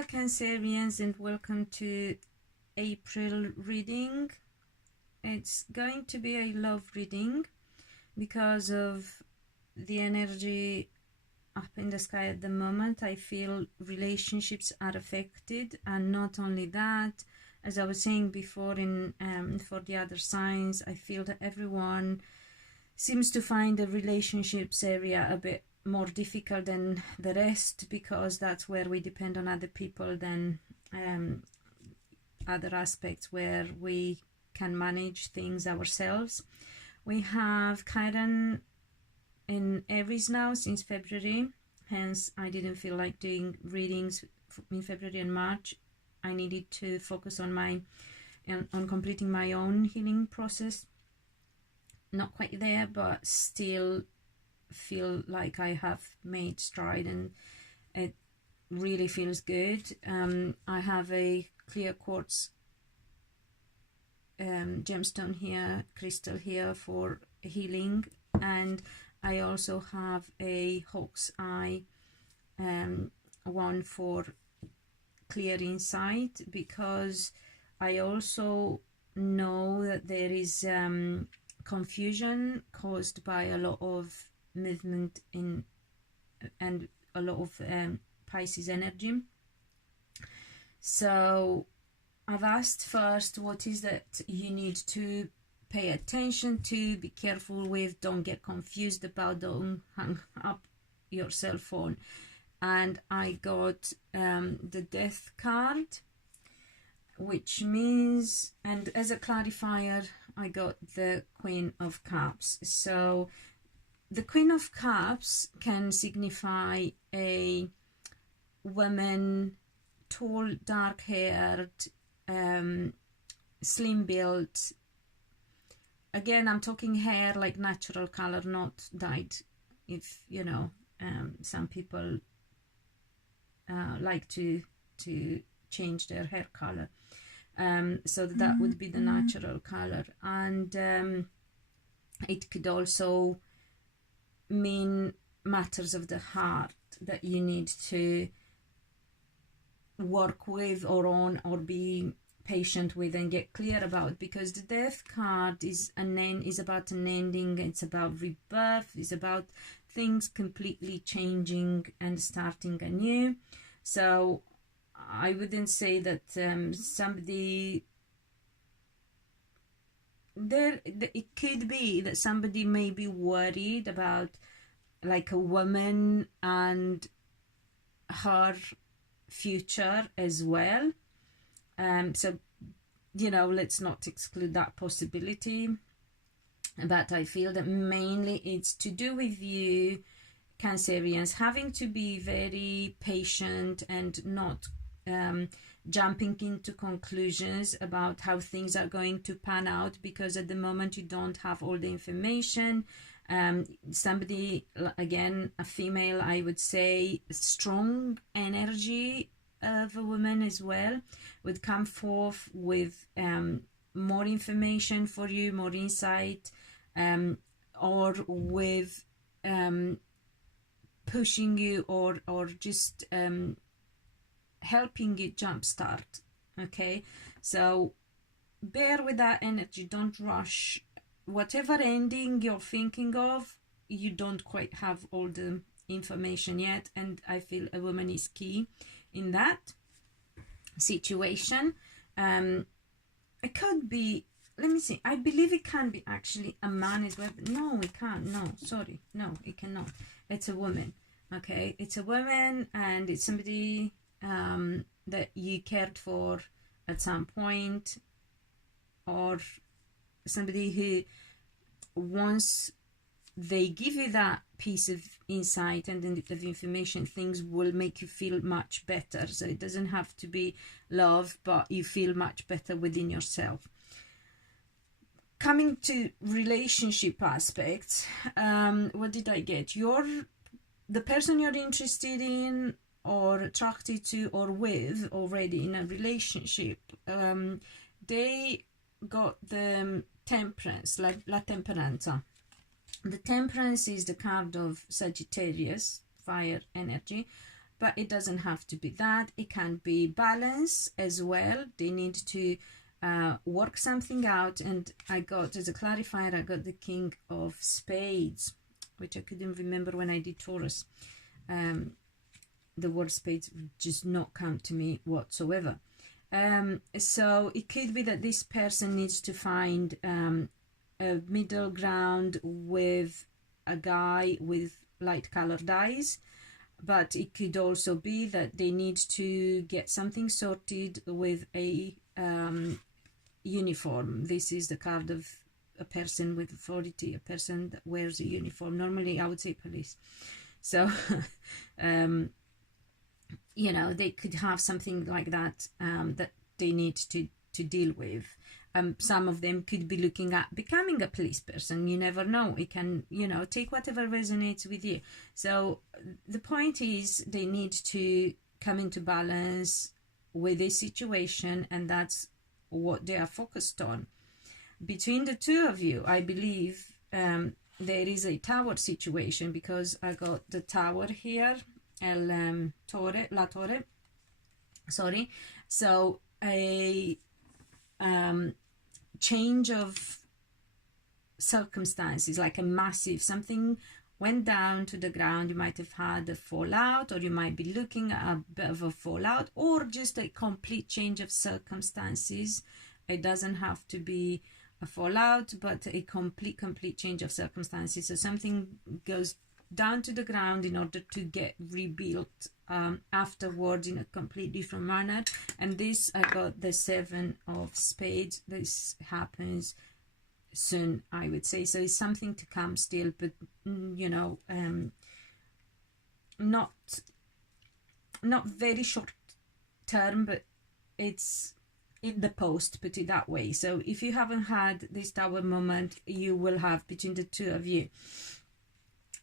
Hello Cancerians, and welcome to April reading. It's going to be a love reading because of the energy up in the sky at the moment. I feel relationships are affected, and not only that, as I was saying before in for the other signs, I feel that everyone seems to find the relationships area a bit more difficult than the rest, because that's where we depend on other people than other aspects where we can manage things ourselves. We have Chiron in Aries now since February, hence I didn't feel like doing readings in February and March. I needed to focus on on completing my own healing process. Not quite there, but still feel like I have made stride, and it really feels good. I have a clear quartz gemstone here, crystal here for healing, and I also have a hawk's eye one for clear insight, because I also know that there is confusion caused by a lot of movement in and a lot of Pisces energy. So I've asked first, what is that you need to pay attention to, be careful with, don't get confused about, don't hang up your cell phone. And I got the Death card, which means, and as a clarifier, I got the Queen of Cups. So the Queen of Cups can signify a woman, tall, dark-haired, slim built. Again, I'm talking hair like natural color, not dyed. If you know, some people like to change their hair color, so that would be the natural color. And it could also mean matters of the heart that you need to work with or on, or be patient with and get clear about, because the Death card is about an ending, it's about rebirth, it's about things completely changing and starting anew. So I wouldn't say that somebody there, it could be that somebody may be worried about like a woman and her future as well. So, you know, let's not exclude that possibility. But I feel that mainly it's to do with you, Cancerians, having to be very patient and not jumping into conclusions about how things are going to pan out, because at the moment you don't have all the information. Somebody, again, a female, I would say, strong energy of a woman as well, would come forth with more information for you, more insight, or with pushing you, or just helping you jumpstart. Okay, so bear with that energy, don't rush. Whatever ending you're thinking of, you don't quite have all the information yet, and I feel a woman is key in that situation. It could be, let me see, I believe it can be actually a man as well, but no, it can't. No, sorry, no, it cannot. It's a woman. Okay, it's a woman, and it's somebody that you cared for at some point, or somebody who, once they give you that piece of insight and of information, things will make you feel much better. So it doesn't have to be love, but you feel much better within yourself. Coming to relationship aspects, what did I get? The person you're interested in or attracted to or with already in a relationship, they got the Temperance, like La Temperanza. The Temperance is the card of Sagittarius, fire energy, but it doesn't have to be that. It can be balance as well. They need to work something out. And I got, as a clarifier, I got the King of Spades, which I couldn't remember when I did Taurus. The word spades just not come to me whatsoever. So it could be that this person needs to find a middle ground with a guy with light colored eyes, but it could also be that they need to get something sorted with a uniform. This is the card of a person with authority, a person that wears a uniform. Normally I would say police. So you know, they could have something like that that they need to deal with. Some of them could be looking at becoming a police person. You never know. It can, you know, take whatever resonates with you. So the point is they need to come into balance with this situation, and that's what they are focused on. Between the two of you, I believe there is a tower situation, because I got the tower here, la torre, sorry. So a change of circumstances, like a massive, something went down to the ground. You might have had a fallout, or you might be looking at a bit of a fallout, or just a complete change of circumstances. It doesn't have to be a fallout, but a complete change of circumstances. So something goes down to the ground in order to get rebuilt afterwards in a completely different manner. And this, I got the 7 of Spades. This happens soon, I would say. So it's something to come still, but you know, not very short term, but it's in the post, put it that way. So if you haven't had this tower moment, you will have between the two of you.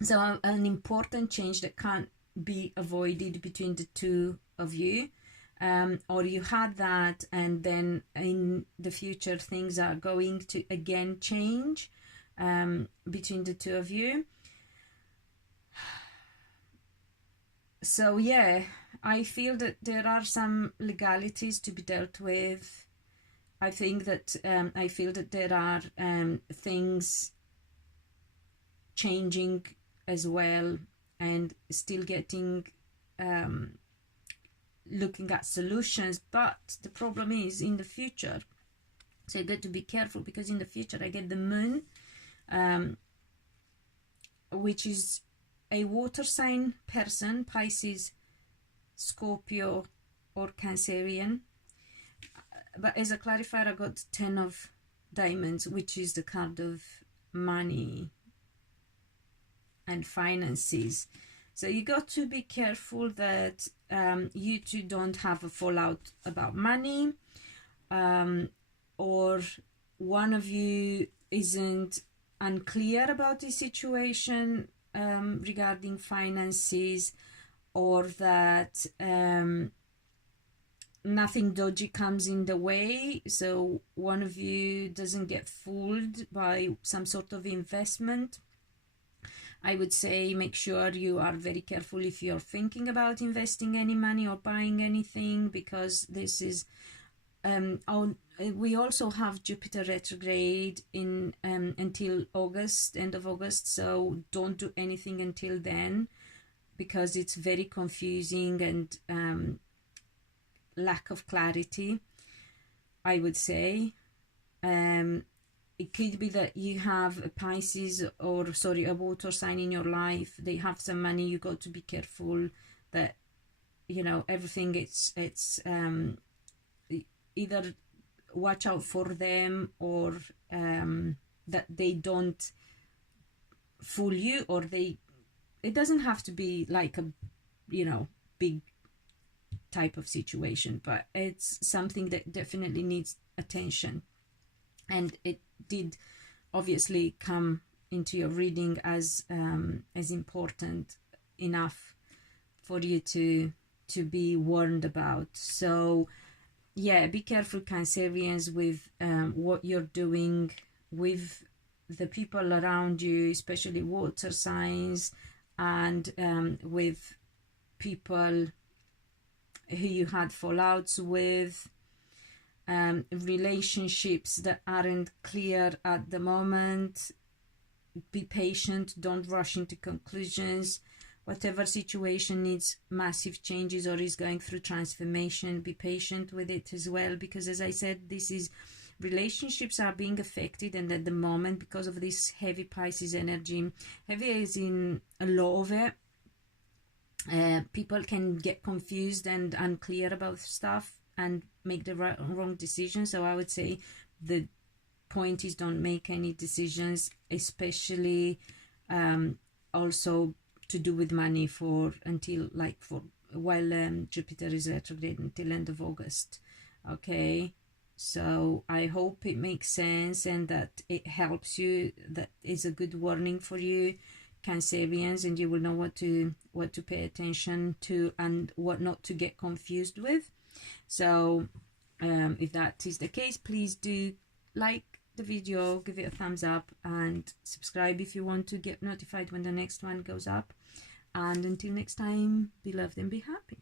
So an important change that can't be avoided between the two of you, or you had that, and then in the future things are going to again change between the two of you. So yeah, I feel that there are some legalities to be dealt with. I think that I feel that there are things changing as well, and still getting looking at solutions. But the problem is in the future, so you got to be careful, because in the future I get the moon, which is a water sign person, Pisces, Scorpio, or Cancerian. But as a clarifier, I got 10 of Diamonds, which is the card of money and finances. So you got to be careful that you two don't have a fallout about money, or one of you isn't unclear about the situation regarding finances, or that nothing dodgy comes in the way, so one of you doesn't get fooled by some sort of investment. I would say make sure you are very careful if you're thinking about investing any money or buying anything, because this is we also have Jupiter retrograde in until August, end of August, so don't do anything until then, because it's very confusing and lack of clarity, I would say. It could be that you have a Pisces, or sorry, a water sign in your life. They have some money. You got to be careful that, you know, everything it's either watch out for them, or that they don't fool you, or it doesn't have to be like a, you know, big type of situation, but it's something that definitely needs attention. And it did obviously come into your reading as important enough for you to be warned about. So yeah, be careful, Cancerians, with what you're doing with the people around you, especially water signs, and with people who you had fallouts with, relationships that aren't clear at the moment. Be patient, don't rush into conclusions. Whatever situation needs massive changes or is going through transformation, be patient with it as well, because as I said, this is relationships are being affected, and at the moment, because of this heavy Pisces energy, heavy is in a lot of it, people can get confused and unclear about stuff and make the wrong decision. So I would say the point is, don't make any decisions, especially also to do with money for until while Jupiter is retrograde until end of August. Okay, so I hope it makes sense and that it helps you. That is a good warning for you, Cancerians, and you will know what to pay attention to and what not to get confused with. So if that is the case, please do like the video, give it a thumbs up, and subscribe if you want to get notified when the next one goes up. And until next time, be loved and be happy.